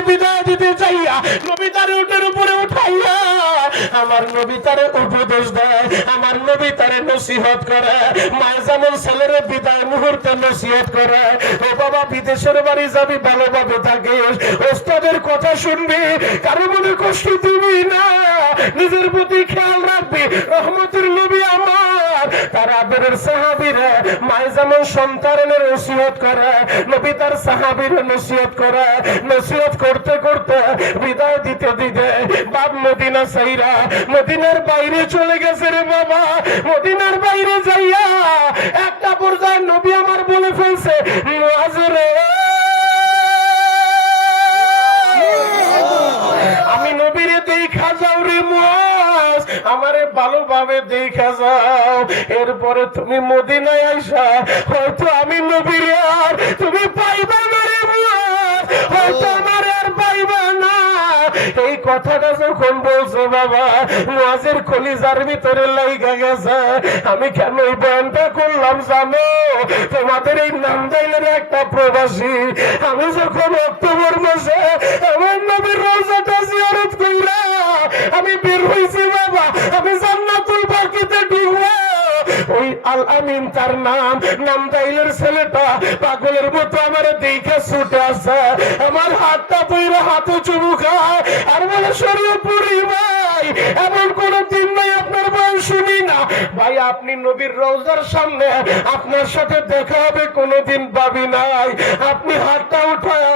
বিদায় দিতে চাইয়া নবী তার উটের উপরে উঠাইয়া আমার নবী তারে উপদেশ দেয়, আমার নবী তারে নসিহত করে। মায় যেমন ছেলের বিদায় মুহূর্তে নসিহত করে, ও বাবা বিদেশের বাড়ি যাবি, ভালোভাবে থাকিস। ওস্তাদের কথা শুনবি, কারও মনে কষ্ট দিবি না। নিজের প্রতি খেয়াল রাখবি, রহমতের নবী আমার। তার আদরের সাহাবিরা মায় যেমন সন্তানের নসিহত করে, নবী তার সাহাবির নসিহত করে। নসিহত করতে করতে বিদায় দিতে দিতে বাপ মদিনা সাইরা মদিনার বাইরে চলে গেছে রে বাবা। মদিনার বাইরে যাইয়া একটা পর্যায়ে নবী আমার বলে ফেলছে আমি নবীরে দেখা যাও রে মুআজ আমারে ভালোভাবে দেখা যাও। এরপরে তুমি মদিনায় আইসা, হয়তো আমি নবীরে আর তুমি পাইবা না রে মুআজ হয়তো আমার কথাটা যখন বলছো বাবা মুআজের কলিজার ভিতরে লাইগা গেছে। আমি কেন এই বয়ানটা করলাম জানো? তোমাদের এই নামদাইলের একটা প্রবাসী। আমি যখন অক্টোবর মাসে আমার নবীর রোজাটা জিয়ারত কইরা আমি বের হইছি বাবা, আমি জান্নাতুল বাকিতে ঢুকবো ওই আল আমিন তার নাম নাম দাইলের ছেলেটা পাগলের মতো আমার দেখে ছুটে আসে। আমার হাতটা পইরা হাতে চুমু খায়। আর বলে শরীর পুরি ভাই, এমন কোন দিন নাই আপনার বয়স শুনি না ভাই, আপনি নবীর রোজার সামনে আপনার সাথে দেখা হবে, কোনোদিন ভাবি নাই। আপনি হাতটা উঠায়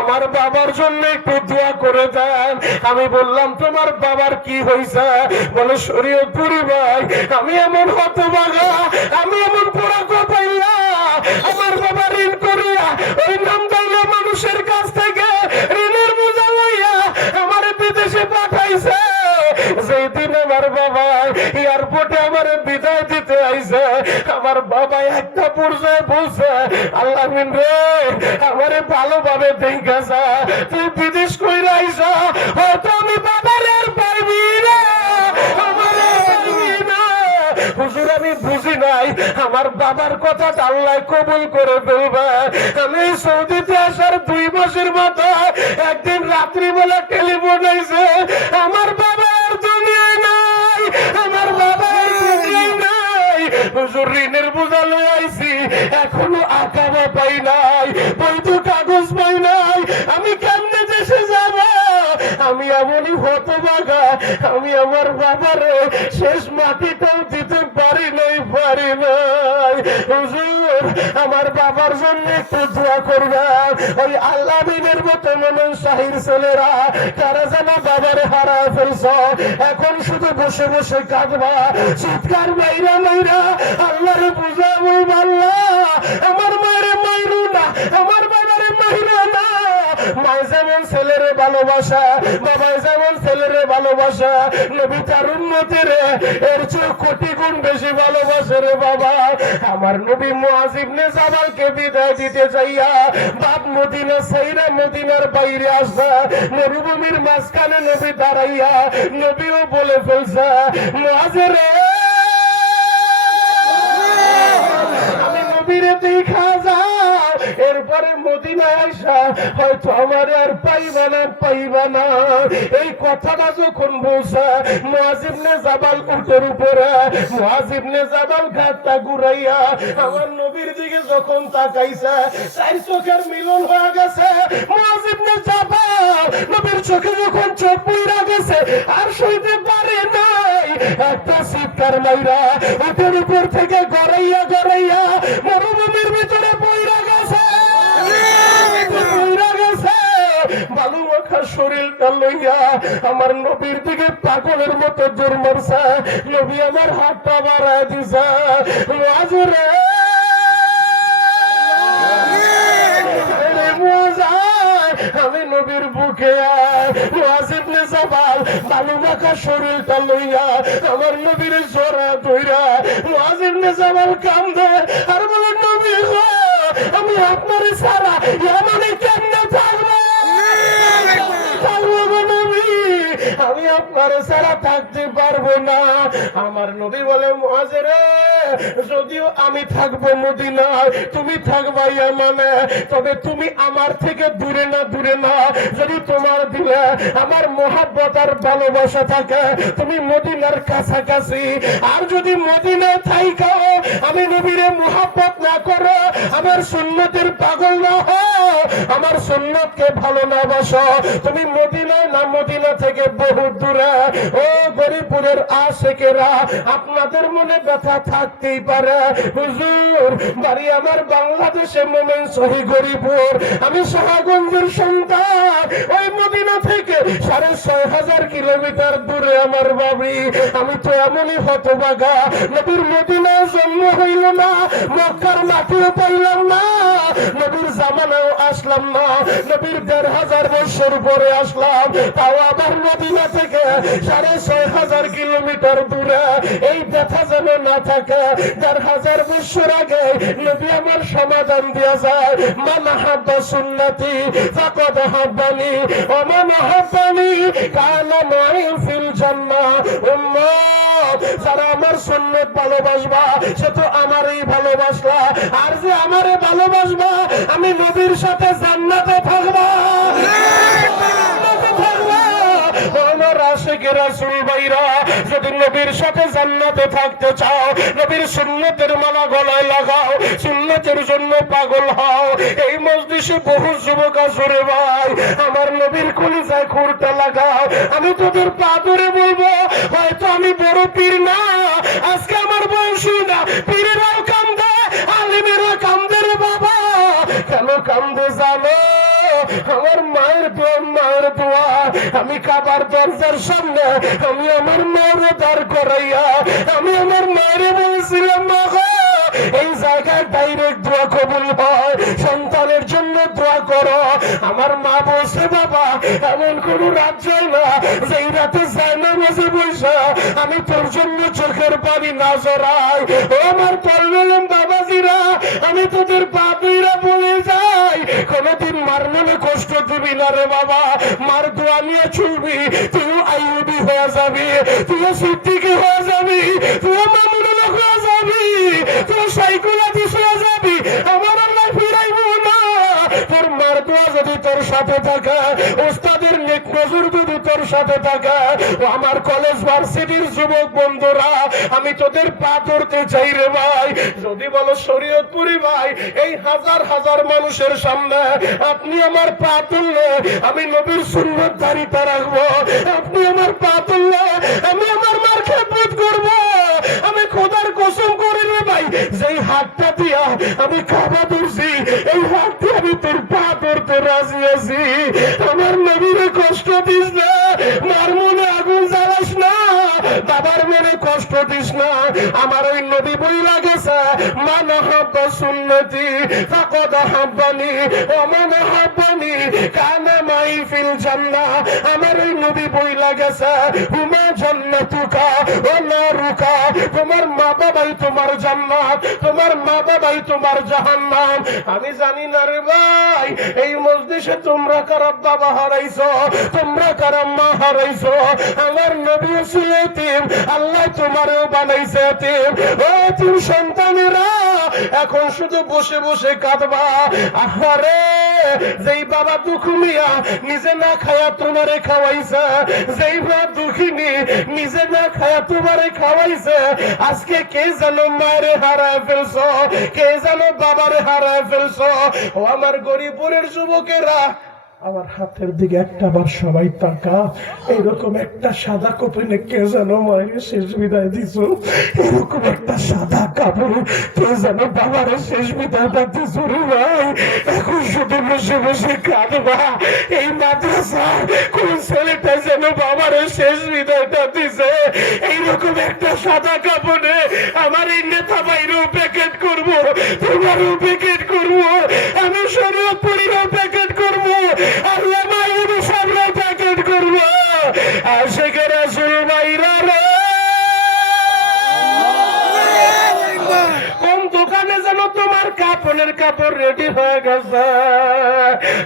আমার বাবার জন্য একটু দোয়া করে দেন। আমি বললাম, তোমার বাবার কি হয়েছে? বলে শরীর পুরি ভাই, আমি এমন হত হতবাগা আমি এমন পোড়া পাইলা আমার বাবা ঋণ করিয়া ওই নাম মানুষের কাছ থেকে ঋণের আমার বাবা এয়ারপোর্টে আমার বিদায় দিতে আইছে, আমার আল্লাহ রে ভালোভাবে তুই বিদেশ আমি বাবার না বুঝি নাই, আমার বাবার কথা আল্লাহ কবুল করে ফেলবে। আমি সৌদিতে আসার দুই মাসের মাথায় একদিন রাত্রি বেলা টেলিফোন আইছে, আমার ঋণের বোঝা আইছি, এখনও আঁকাবা পাই নাই, বৈধ কাগজ পাই নাই, আমি কেমনে দেশে যাব? আমি এমনই হতবাগা আমি আমার বাবারে শেষ মাটিটাও দিতে পারি নাই পারি নাই। হুজুর আমার বাবার জন্য একটু দোয়া করবেন। ওই আল্লাহ বিনের মতো মনন শাহির ছেলেরা কারা যেন বাবার হারা ফেলছ। এখন শুধু বসে বসে কাঁদবা, চিৎকার মাইরা মাইরা আল্লাহরে বুঝাবো আল্লাহ, আমার মায়ের মাইরু না, আমার মায় যেমন ছেলেরে ভালোবাসা, বাবাই যেমন ছেলেরে ভালোবাসা, নবী তার উন্নতি এর চেয়ে কোটি গুণ বেশি ভালোবাসে রে বাবা। আমার নবী মুআজিবনে জামালকে বিদায় দিতে চাইয়া বাপ মদিনা, সাইরা মদিনার বাইরে আসা মরুভূমির মাঝখানে নবী দাঁড়াইয়া নবীও বলে ফেলছে, মুআজিরে আমি এরপরে মদিনায় আসা হয়তো আমার আর পাইবা না পাইবা না। এই কথাটা যখন বলছে মুয়াজিবনে জাবাল উটের উপরে মুয়াজিবনে জাবাল ঘাটটা ঘুরাইয়া আমার নবীর দিকে যখন তাকাইছে চার চোখের মিলন হয়ে গেছে। মুয়াজিবনে জাবাল নবীর চোখে যখন চোখ পইরা গেছে, আর সইতে পারে নাই। একটা চিৎকার মাইরা উটের উপর থেকে গড়াইয়া গড়াইয়া মরুভূমির ভিতরে বালু মাখা শরীরটা লইয়া আমার নবীর দিকে পাগলের মতো জোর মারছে। নবী আমার হাতটা বাড়ায় দিছে। আমি নবীর বুকে বালু মাখা শরীরটা লইয়া আমার নবীর জোরা জাবাল কান্দে। আর বলে, নবী আমি আপনার সারা ইয়ামানে কেমনে আমি আপনার সারা থাকতে পারব না। আমার নবী বলে মহাজরে যদিও আমি থাকব মদিনায়, তুমি থাকবা ইয়ামানে, তবে তুমি আমার থেকে দূরে না দূরে না। যদি তোমার দিলে আমার মোহাব্বত আর ভালোবাসা থাকে, তুমি মদিনার কাছাকাছি। আর যদি মদিনায় থাইকাও আমি নবীরে মোহাব্বত না করো, আমার সুন্নতের পাগল না হও, আমার সুন্নতকে ভালো না বাসো। তুমি মদিনায় না মদিনা থেকে বহু দূরে ও গরিবপুরের আশেকেরা, আপনাদের মনে ব্যথা থাকতেই পারে। হুজুর, বাড়ি আমার বাংলাদেশে মোমেন সহি গরিবপুর। আমি শাহগঞ্জের সন্তান। ওই মদিনা থেকে সাড়ে ছয় হাজার কিলোমিটার দূরে আমার বাড়ি। আমি তো এমনই হতবাগা। নবীর মদিনায় জন্ম হইল না, মক্কার মাটিও পাইলাম না। নবীর জামানাও আসলাম না। নবীর দেড় হাজার বছর পরে আসলাম। তাও আবার মদিনা থেকে, সাড়ে ছয় হাজার কিলোমিটার দূরে, এই ব্যথা যেন না থাকে, দেড় হাজার বছর আগে নবী আমার সমাধান দিয়া যায়। মানা হাব্বা সুন্নতি, ফাকদ হাব্বানি ওমান হাব্বানি কানা মাই ফিল জান্নাহ উম্মত যারা আমার সুন্নত ভালোবাসবা, সে তো আমারই ভালোবাসলা। আর যে আমারে ভালোবাসবা, আমি নবীর সাথে জান্নাতে থাকবা। যদি নবীর সাথে জান্নাতে থাকতে চাও, নবীর সুন্নতের মালা গলায় লাগাও, সুন্নতের জন্য পাগল হও। এই বহু যুবক ভাই, আমার নবীর কলিজায় লাগাও। আমি তোদের পা ধরে বলব, হয়তো আমি বড় পীর না, আজকে আমার বয়সী না পীরেরাও কান্দে, আলিমেরা কান্দে রে বাবা। কেন কান্দে জানো? আমার মায়ের দোয়া মায়ের দোয়া। আমি কাবার দরজার সামনে, আমি আমার মায়ের দাঁড় করাইয়া, আমি আমার মায়ের বলছিলাম এই জায়গায় ডাইরেক্ট দোয়া কবুল হয়। সন্তানের জন্য দোয়া করো। আমার মা বলছে, বাবা, এমন কোন রাত যায় না। যেই রাতে যায় না বসে। বৈশা আমি তোর জন্য চোখের পানি না জড়াই। ও আমার তলবেলম বাবাজিরা, আমি তোদের বাবুইরা বলে যাই। কোনদিন মার মনে না রে বাবা, মার দোয়া নিয়ে ছুটবি তুই আইবি হয়ে যাবি তুই সিদ্দিকি হয়ে যাবি তুই মামুনুল হয়ে যাবি তুই সাইকুলাদিস হয়ে যাবি। যদি তোর সাথে থাকে ওস্তাদের নেক নজর যদি তোর সাথে থাকে, ও আমার কলেজ ভার্সিটির যুবক বন্ধুরা, আমি তোদের পা ধরতে চাই রে ভাই। যদি বলো শরীয়তপুরি ভাই, এই হাজার হাজার মানুষের সামনে আপনি আমার পা তুললে আমি নবীর সুন্নত দাঁড়িয়ে রাখব। আপনি আমার পা তুললে আমি আমার মার খেদমত করব। আমি খোদার কসম করে রে ভাই, যেই হাতটা দিয়া আমি খাবা ধরছি, এই হাত দিয়ে আমি তোর ধরতে আমার নবীরে কষ্ট দিস না, মার মনে আগুন জ্বালাস না, বাবার মনে কষ্ট দিস না। আমার ওই নবী বই লাগেছে মান হাব্বা সুন্নতি, ফাকদ হাব্বানি ও মান হাব্বানি কানা মাই ফিল আমার ওই নবী হুমা ও তোমার মা বাবাই তোমার জান্নাত, তোমার মা বাবাই তোমার জাহান্নাম। আমি জানি না রে ভাই, এই মসজিদে তোমরা কারা বাবা হারাইছো, তোমরা কারা মা হারাইছো? আমার নবী ছিল আল্লাহ তোমারও বানাইছে এতিম। ও এতিম সন্তানেরা এখন শুধু বসে বসে কাঁদবা। আহারে, যেই বাবা দুখুমিয়া নিজে না খায়া তোমারে খাওয়াইছে, যেই বা দুঃখিনী নিজে না খায়া তোমারে খাওয়াইছে, আজকে কে যেন মায়ের হারায় ফেলছ, কে যেন বাবার হারায় ফেলছ? ও আমার গরিবের যুবকেরা আমার হাতের দিকে একটা বার সবাই তাকা। এরকম একটা সাদা কপিনে কে যেন মায়ের শেষ বিদায় দিছ? এরকম একটা সাদা কাপড় কে যেন বাবার শেষ বিদায়টা দিছ রে ভাই? এখন শুধু বসে বসে কাঁদবা। এই মাদ্রাসার কোন ছেলেটা যেন বাবার শেষ বিদায়টা দিছে? এইরকম একটা সাদা কাপড়ে আমার এই নেতা বাইরেও প্যাকেট করব। তোমারও প্যাকেট কাপড় রেডি হয়ে গেছে।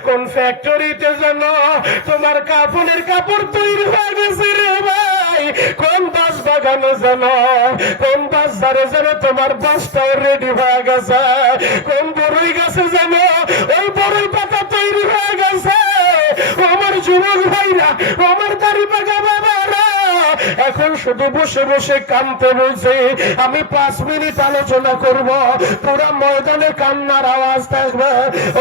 কোন ফ্যাক্টরিতে যেন তোমার কাপড়ের কাপড় তৈরি হয়ে গেছে রে ভাই। কোন বাস বাগানে যেন, কোন বাজারে যেন তোমার বাসটাও রেডি হয়ে গেছে। কোন বড়ই গাছে যেন ওই বড়ই পাতা তৈরি হয়ে গেছে। আমার যুবক ভাইরা আমার দাড়ি বাবারা এখন শুধু বসে বসে কানতে বলছে, আমি পাঁচ মিনিট আলোচনা করব, পুরা ময়দানে কান্নার আওয়াজ থাকবে।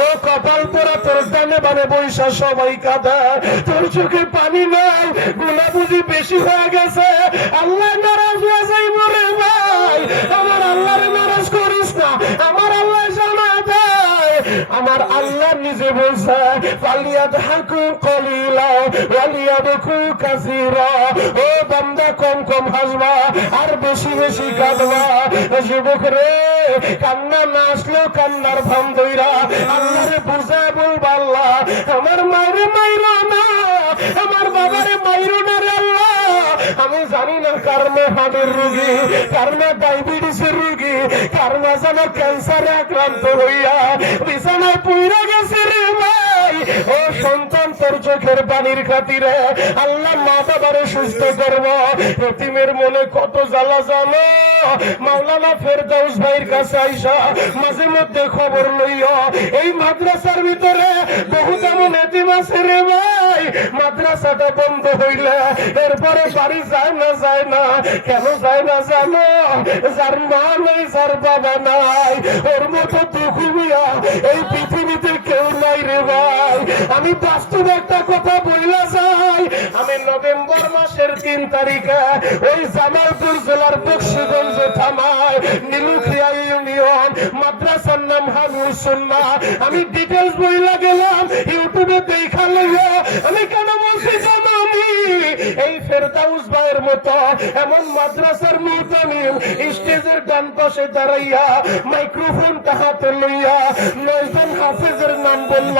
ও কপাল পোড়া তোর দানে বানে বৈশা সবাই কাঁদা। তোর চোখে পানি নাই গুলা বুঝি বেশি হয়ে গেছে। আল্লাহ নারাজ হয়ে যাই মরে ভাই আমার আল্লাহরে আমার আল্লাহ নিজে কলিলা ওয়ালিয়াবকু কাসীরা। ও বান্দা, কম কম হাসবা, আর বেশি বেশি কাঁদবা। যুবক রে, কান্না না আসলেও কান্নার ভাম দইরা আল্লাহরে বুঝা বলবা আল্লাহ, আমার মায়ের মাইরো না, আমার বাবারে মাইরো না আমি জানি না কারণে রুগী রোগী কারণে ডায়াবেটিসের রুগী কারণে যেন ক্যান্সারে আক্রান্ত হইয়া বিছানায় পুইরা গেছে রে ভাই। ও সন্তান, তোর চোখের পানির খাতিরে আল্লাহ মা বাবারে সুস্থ করব। প্রতিমের মনে কত জ্বালা জানো? মাওলানা ফেরদাউস ভাইয়ের কাছে আইসা মাঝে মধ্যে খবর লইও এই মাদ্রাসার ভিতরে বহু তেমন এতিম আছে রে ভাই। মাদ্রাসাটা বন্ধ হইলে এরপরে বাড়ি যায় না যায় না। কেন যায় না জানো? যার মা নেই, যার বাবা নাই। ওর মতো দুঃখুমিয়া এই পৃথিবীতে কেউ নাই রে ভাই। আমি বাস্তব একটা কথা বইলা যাই। আমি নভেম্বর মাসের তিন তারিখে ওই জামালপুর জেলার বক্সিগঞ্জ থানায় নীলুখিয়া ইউনিয়ন, মাদ্রাসার নাম হামিউসুন্না আমি ডিটেলস বইলা গেলাম, ইউটিউবে দেখা লইয়া। আমি কেন বলছি এই ফেরদাউস ভাইয়ের মতো এমন মাদ্রাসার মুতামিম, স্টেজের ডান পাশে দাঁড়াইয়া মাইক্রোফোনটা হাতে লইয়া নয়জন হাফেজের নাম বলল,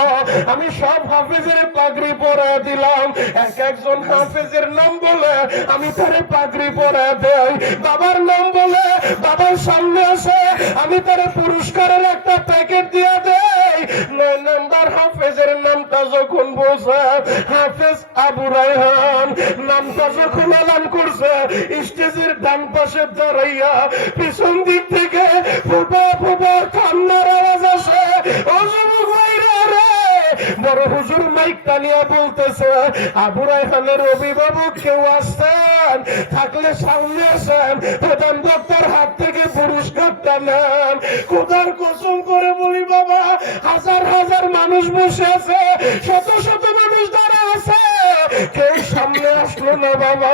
আমি সব হাফেজের পাগড়ি পরে দিলাম। এক একজন হাফেজের নাম বলে আমি তারে পাগড়ি পরে দেই। বাবার নাম বলে বাবার সামনে আসে, আমি তারে পুরস্কারের একটা প্যাকেট দিয়ে দেই। নয় নাম্বার হাফেজের নামটা যখন বলছে হাফেজ আবু রায়হান নামটা পাশে খোলালাম করছে। স্টেজের ডান পাশে দাঁড়াইয়া পিছন দিক থেকে ফুপা ফুপা কান্নার আওয়াজ বড় হুজুর মাইক টানিয়া বলতেছে, আবু রায়হানের অভিভাবক কেউ আসছেন? থাকলে সামনে আসেন। প্রধান বক্তার হাত থেকে পুরস্কারটা নেন। কোথার কসম করে বলি বাবা, হাজার হাজার মানুষ বসে আছে, শত শত মানুষ দাঁড়া আছে। কেউ সামনে আসলো না বাবা,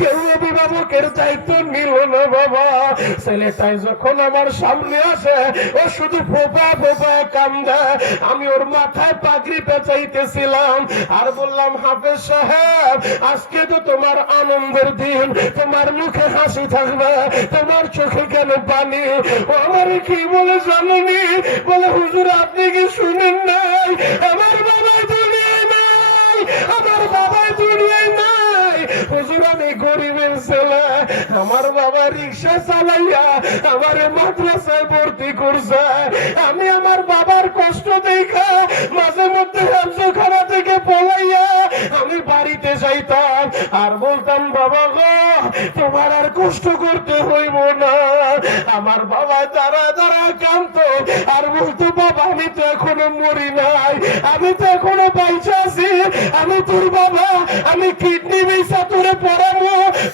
কেউ অভিভাবকের দায়িত্ব নিল না বাবা। ছেলেটাই যখন আমার সামনে আসে, ও শুধু ফোপা ফোপা কান্দা, আমি ওর মাথায় পাগড়ি পেঁচাইতেছিলাম আর বললাম, হাফেজ সাহেব, আজকে তো তোমার আনন্দের দিন, তোমার মুখে হাসি থাকবে, তোমার চোখে কেন পানি? আমার কি বলে জানি বলে, হুজুর, আপনি কি শুনেন নাই? আমার গরিবের ছেলে, আমার বাবা রিক্সা চালাইয়া আমার মাদ্রাসায় ভর্তি করছে। আমি আমার বাবার কষ্ট দেখা মাঝে মধ্যে খানা থেকে পলাইয়া আমি বাড়িতে যাইতাম আর বলতাম, বাবা গো, তোমার আর কষ্ট করতে হইব না। আমার বাবা দাঁড়া দাঁড়া কান্ত আর বলতো, বাবা, আমি তো এখনও মরি নাই, আমি তো এখনও বাইচা আছি, আমি তোর বাবা, আমি কিডনি বেসা তোরে পড়াবো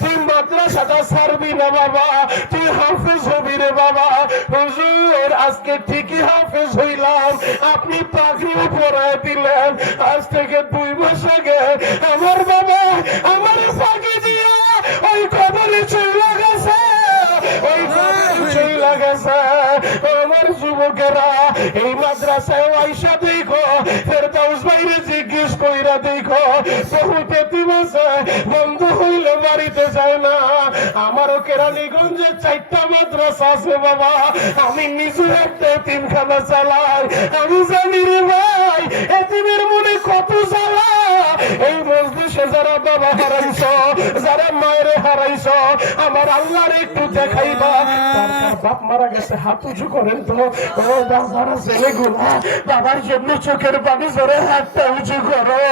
তুই মাদ্রাসাটা ছাড়বি না বাবা তুই হাফেজ হবি রে বাবা। হুজুর, আজকে ঠিকই হাফেজ হইলাম। আপনি পাখিও পড়ায় দিলেন। আজ থেকে দুই মাস আগে আমার বাবা আমার পাখি দিয়া ওই কবরে চলে গেছে। ওই কবরে চলে গেছে। আমার যুবকেরা এই মাদ্রাসায় আইসা দেখো, ফেরদাউস বাইরে জিজ্ঞেস কইরা দেখো, বহু তেতিম আছে বন্ধ বাড়িতে যায় না। আমারও কেরানীগঞ্জের চারটা মাদ্রাসা আছে বাবা। আমি নিজে একটা এতিমখানা চালাই। আমি জানি রে ভাই, এতিমের মনে কত চালা এই মজলিসে যারা বাবা হারাইছ মায়ের হারাইছ, আমার আল্লাহর একটু দেখাইবা। বাপ মারা গেছে, হাত উঁচু করেন তো বাবার জন্য চোখের পানি ধরে হাতটা উঁচু করো।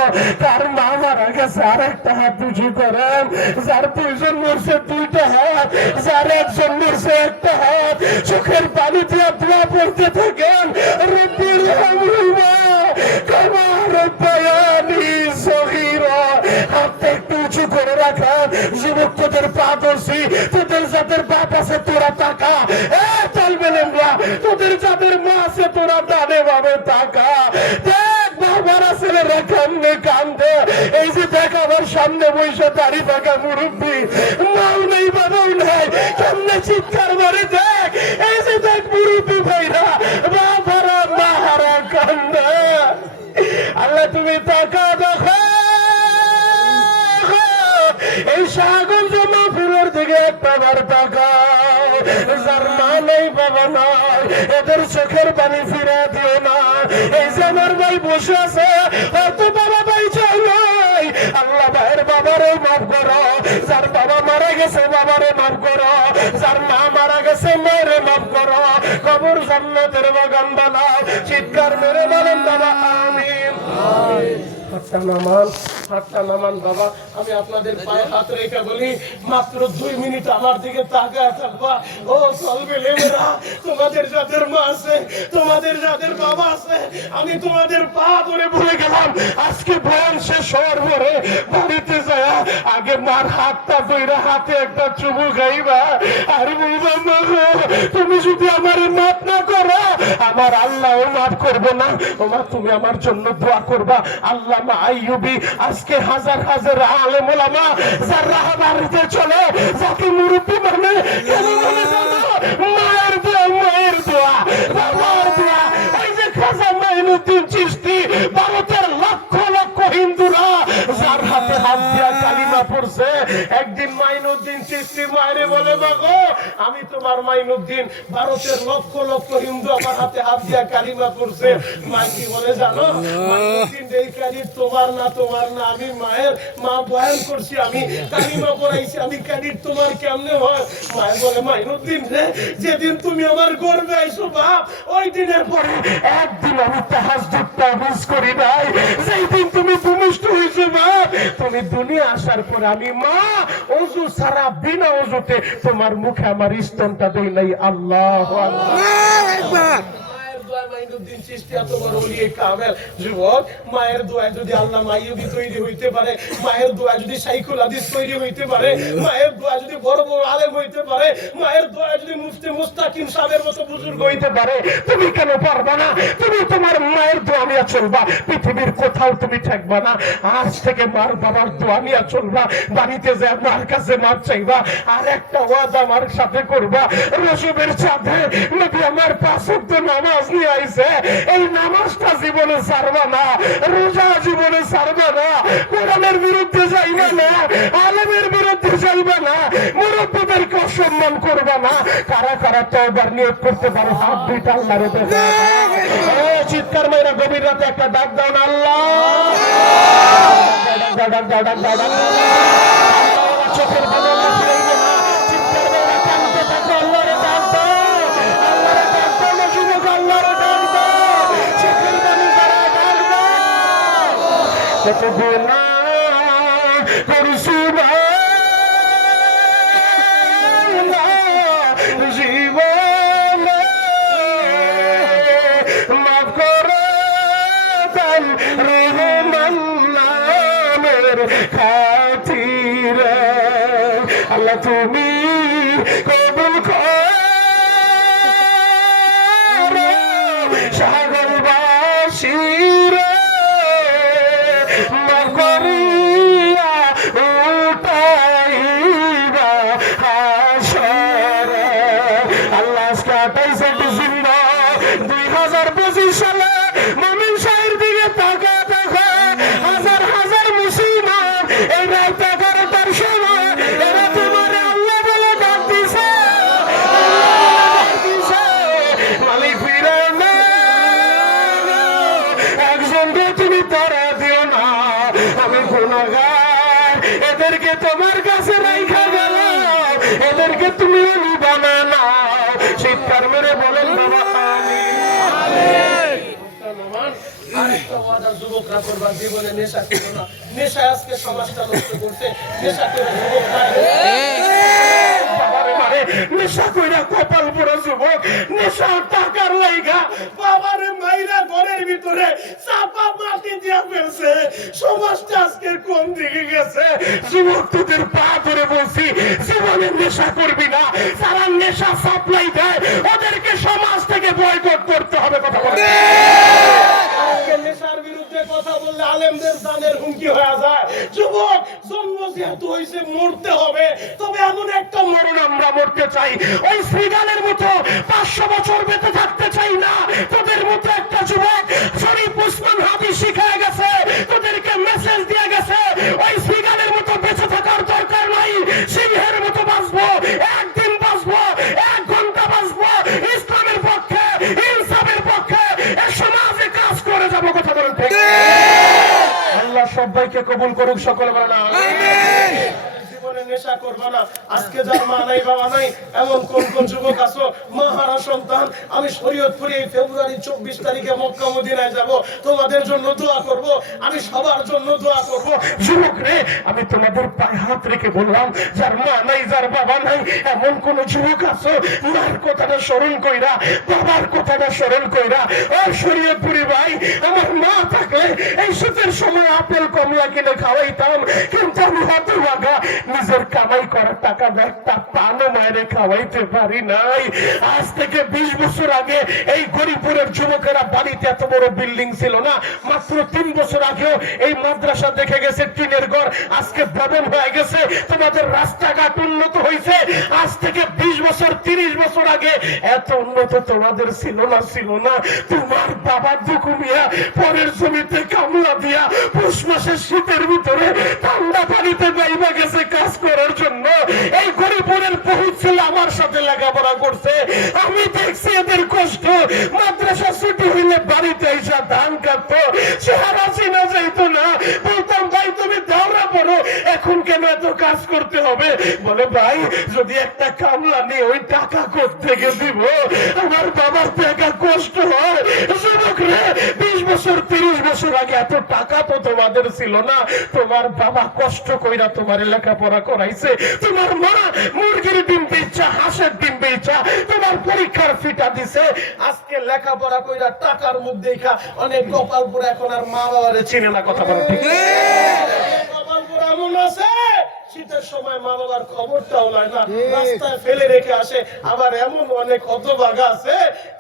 তার মা মারা গেছে আর একটা হাত উঁচু করেন যার দুইজন মরছে, দুইটা হাত। যার একজন মরছে, একটা হাত। চোখের পানি দিয়ে দোয়া পড়তে থাকেন রব্বির হামহুমা কামা রব্বায়ানি সগীরা। হাতটা একটু উঁচু করে রাখেন যুবক তোদের পা ধরছি, তোদের যাদের বাপ আছে, তোরা টাকা এ না তোদের যাদের মা আছে, তোরা দানে ভাবে টাকা দেখ আমার সামনে বসে দাঁড়িয়ে থাকা মুরব্বী। মাও নেই বাবাও নাই, কেমনে চিৎকার মারে, দেখ। এই যে দেখ, মুরব্বী ভাইরা, বাবারা, মাহারা কান্দে। আল্লাহ, তুমি টাকা এই সাগর জমা ফুলের দিকে একবার তাকাও যার মা নেই বাবা নাই এদের চোখের পানি ফিরে দিও না। এই যে আমার ভাই বসে আছে হয়তো বাবা ভাই চাই নাই। আল্লাহ ভাইয়ের বাবারও মাফ করো যার বাবা মারা গেছে বাবারে মাফ করো যার মা মারা গেছে মায়েরে মাফ করো। কবর জান্নাতের বাগান বানাও চিৎকার মেরে বলেন বাবা আমিন। নামান নামান, বাবা, আমি আপনাদের পায়ে হাত রেখে বলি, মাত্র দুই মিনিট আমার দিকে থাকবা। ও লেমেরা, তোমাদের যাদের মা আছে, তোমাদের যাদের বাবা আছে, আমি তোমাদের পা ধরে ভুলে গেলাম, আজকে বাড়িতে যায় আগে মার হাতটা ধরে হাতে একটা চুমু গাইবা আর বলবা তুমি যদি আমার মাফ না করো, আমার আল্লাহ মাফ করবে না। ওমা, তুমি আমার জন্য দোয়া করবা। আল্লাহ আইয়ুবি আজকে হাজার হাজার আলেম যারা বাড়িতে চলে যাকে মুরব্বী মানে কেন পড়ছে একদিন মাইনুদ্দিন চিশতি মায়েরে বলে মাগো আমি তোমার মাইনুদ্দিন ভারতের লক্ষ লক্ষ হিন্দু আমার হাতে হাত দিয়া কালিমা পড়ছে। মাই কি বলে, জানো এই তোমার না তোমার না, আমি মায়ের মা বয়ান করছি, আমি কালিমা পড়াইছি, আমি তোমার কেমনে হয়? মায়ের বলে, মাইনুদ্দিন রে, যেদিন তুমি আমার গর্বে আইসো বাপ, ওই দিনের পরে একদিন আমি তাহাজ্জুদটা মিস করি নাই। যেই দিন তুমি ভূমিষ্ঠ হইছো বাপ, তুমি দুনিয়া আসার পর আমি মা অজু সারা বিনা অজুতে তোমার মুখে আমার স্তনটা দেই নাই আল্লাহ আল্লাহ কামেল। যুবক, মায়ের দোয়ায় যদি আল্লাহ তৈরি হইতে পারে মায়ের দোয়ায় যদি সাইকুল তৈরি হইতে পারে মায়ের দোয়ায় যদি বড় বড় আলেম হইতে পারে মায়ের দোয়ায় যদি মুফতি মুস্তাকিম সাহেবের মতো বুজুর্গ হইতে পারে তুমি কেন না? তুমি তোমার মায়ের দোয়া নিয়ে চলবা। পৃথিবীর কোথাও তুমি থাকবা না। আজ থেকে মার বাবার দোয়া নিয়ে চলবা। বাড়িতে যে মার কাছে মার চাইবা আর একটা ওয়াদা আমার সাথে করবা। রসুবের সাথে নবী আমার ওয়াক্ত নামাজ নিয়ে আইছে এই নামাজটা জীবনে ছাড়বা না, রোজা জীবনে ছাড়বা না, কোরআনের বিরুদ্ধে যাইবা না, আলেমের বিরুদ্ধে যাইবা না মুরব্বীদেরকে অসম্মান করবা না। কারা কারা তওবার নিয়োগ করতে পারো, হাত দুইটা আল্লাহরে চিৎকার মাইরা গভীর রাতে একটা ডাক দাও না আল্লাহ, চোখের পানি কত গুনাহ করছি খাতিরে। আল্লাহ তুমি এদেরকে তোমার কাছে রাইখা গেল। এদেরকে তুমি আমি বানানা। চিৎকার মেরে বলেন বাবা আমিন। যুবকরা করবার জীবনে নেশা করো না নেশা আজকে সমাজটা নষ্ট করছে নেশা করে যুবক মারে নেশা কইরা কপাল পোড়া যুবক নেশা টাকার লাইগা, বাবারে মাইরা ঘরের ভিতরে চাপা মাটি দিয়া ফেলছে। সমাজটা আজকে কোন দিকে গেছে? যুবক তোদের পা ধরে বলছি, জীবনে নেশা করবি না, যারা নেশা সাপ্লাই দেয়, ওদেরকে সমাজ থেকে বয়কট করতে হবে, কথা বলে আজকে নেশার বিরুদ্ধে কথা বললে হুমকি হয়ে যায়। যুবক, জন্ম যেহেতু হয়েছে, মরতে হবে। তবে এমন একটা মরণ আমরা মরতে চাই। ওই মতো পাঁচশো বছর বেঁচে থাকতে চাই না। তোদের মতো একটা যুবক শরীফ উসমান হাবি শিখায় গেছে। তোদেরকে মেসেজ দিয়ে গেছে ওই শ্রীগানের মতো বেঁচে থাকার দরকার নাই সিংহের মতো বাঁচবো একদিন বাঁচবো এক ঘণ্টা বাঁচবো ইসলামের পক্ষে ইনসাফের পক্ষে এ সমাজে কাজ করে যাব কথা বলেন ঠিক? আল্লাহ সবাইকে কবুল করুক সকলে বলে জীবনে নেশা করবা না। আজকে যার মা নাই, বাবা নাই, এমন কোন কোন যুবক আছো? মা সন্তান, আমি শরীয়তপুরে এই ফেব্রুয়ারি চব্বিশ তারিখে মক্কা মদিনায় যাব। তোমাদের জন্য দোয়া করব, আমি সবার জন্য দোয়া করব। যুবক রে আমি তোমাদের পায়ে হাত রেখে বললাম, যার মা নাই, যার বাবা নাই, এমন কোন যুবক আছো? মার কথাটা স্মরণ কইরা, বাবার কথাটা স্মরণ কইরা, ও শরীয়তপুরি ভাই, আমার মা থাকলে এই শীতের সময় আপেল, কমলা কিনে খাওয়াইতাম, কিন্তু আমি হাতে বাগা নিজের কামাই করা টাকা একটা পানও মায়েরে খাওয়াইতে পারি নাই। আজ থেকে বিশ বছর আগে এই গরিপুরের যুবকেরা বাড়িতে এত বড় বিল্ডিং ছিল না, মাত্র তিন বছর আগেও এই মাদ্রাসা দেখে গেছে, টিনের ঘর আজকে ভবন হয়ে গেছে, তোমাদের রাস্তাঘাট উন্নত হয়েছে। আজ থেকে বিশ বছর, তিরিশ বছর আগে এত উন্নত তোমাদের ছিল না ছিল না। তোমার বাবা দুকু মিয়া পরের জমিতে কামলা দিয়া পুষ মাসের শীতের ভিতরে ঠান্ডা পানিতে বাইবা গেছে, কাজ করার জন্য এই গরিবের বহু ছেলে আমার সাথে লেখাপড়া করছে। আমি দেখছি এদের কষ্ট। মাদ্রাসা ছুটি হইলে বাড়িতে এসে ধান কাটতো। চেহারা চিনা যাইতো না। বলতাম, ভাই, তুমি দাওরা পড়ো এখন কেন এত কাজ করতে হবে? বলে, ভাই, যদি একটা কামলা নিয়ে ওই টাকা থেকে দিব, আমার বাবার টাকা কষ্ট হয়। যুবক রে, বিশ বছর, তিরিশ বছর আগে এত টাকা তো তোমাদের ছিল না। তোমার বাবা কষ্ট কইরা তোমার লেখাপড়া করাইছে। তোমার মা মুরগির ডিম বেচা হাঁসের ডিম বেচা তোমার পরীক্ষার ফিটা দিছে। আজকে লেখাপড়া কইরা টাকার মুখ দেখা অনেক কপাল পুরা এখন আর মা বাবারে চিনে না কথা বলে ঠিক কপাল পুরা এমন আছে শীতের সময় মা বাবার খবরটাও লয় না। রাস্তায় ফেলে রেখে আসে। আবার এমন অনেক হতভাগা আছে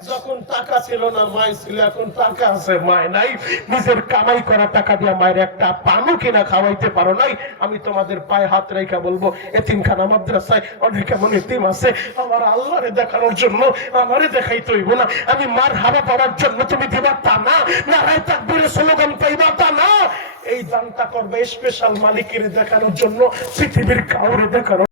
যখন টাকা ছিল না মায় ছিল এখন টাকা আছে মায় নাই। নিজের কামাই করা টাকা দিয়ে মায়ের একটা পানও কিনা খাওয়াইতে পারো নাই। আমি তোমাদের পায়ে হাত রেখা বলব এতিমখানা মাদ্রাসায় অনেক এমন এতিম আছে। আমার আল্লাহরে দেখানোর জন্য আমারে দেখাই তৈব না। আমি মার হাওয়া পাওয়ার জন্য তুমি দিবা তা না। নারায় তাকবীরের স্লোগান পাইবা তা না। এই দানটা করবে স্পেশাল মালিকের দেখানোর জন্য পৃথিবীর কাউরে দেখানো